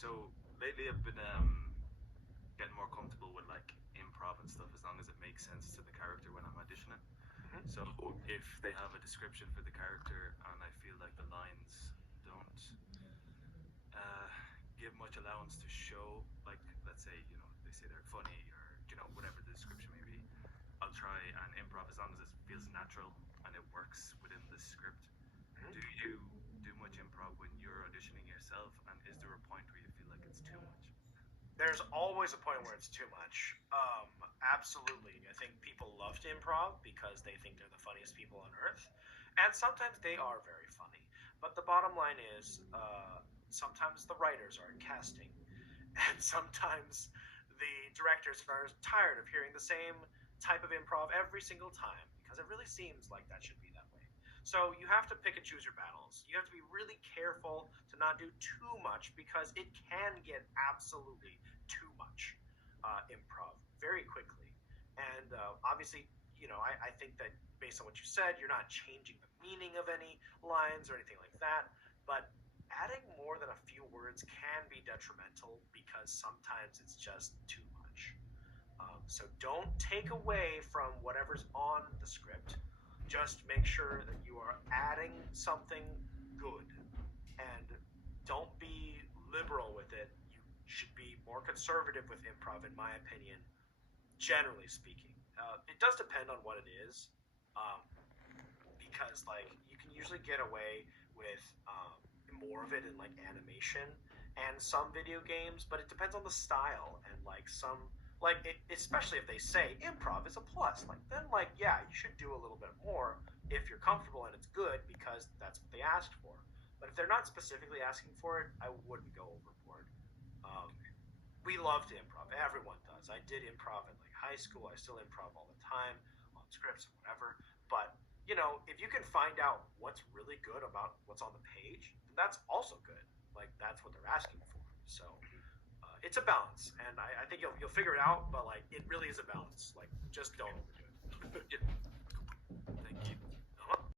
So lately I've been getting more comfortable with like improv and stuff as long as it makes sense to the character when I'm auditioning. Mhm. So if they have a description for the character and I feel like the lines don't uh, give much allowance to show, like let's say they say they're funny or whatever the description may be, I'll try and improv as long as it feels natural and it works within the script. Mhm. Do you do much improv when you're auditioning yourself, and is there a point where you feel like it's too much? There's always a point where it's too much. Absolutely. I think people love to improv because they think they're the funniest people on earth. And sometimes they are very funny. But the bottom line is sometimes the writers are in casting. And sometimes the directors are tired of hearing the same type of improv every single time because it really seems like that should be that way. So you have to pick and choose your battles. You have to be really careful to not do too much because it can get absolutely too much improv very quickly. And obviously, I think that based on what you said, you're not changing the meaning of any lines or anything like that. But adding more than a few words can be detrimental because sometimes it's just too much. So don't take away from whatever's on the script. Just make sure that you are adding something good and don't be liberal with it. You should be more conservative with improv, in my opinion, generally speaking. It does depend on what it is, um, because like you can usually get away with more of it in like animation and some video games, but it depends on the style and like some especially if they say improv is a plus, like then like yeah you should do a little bit more if you're comfortable and it's good because that's what they asked for. But if they're not specifically asking for it, I wouldn't go overboard. Um, we love to improv. Everyone does. I did improv in like high school. I still improv all the time on scripts and whatever. But if you can find out what's really good about what's on the page, then that's also good. Like that's what they're asking for. So it's a balance, and I think you'll figure it out. But like it really is a balance. Like just don't overdo it. Yeah.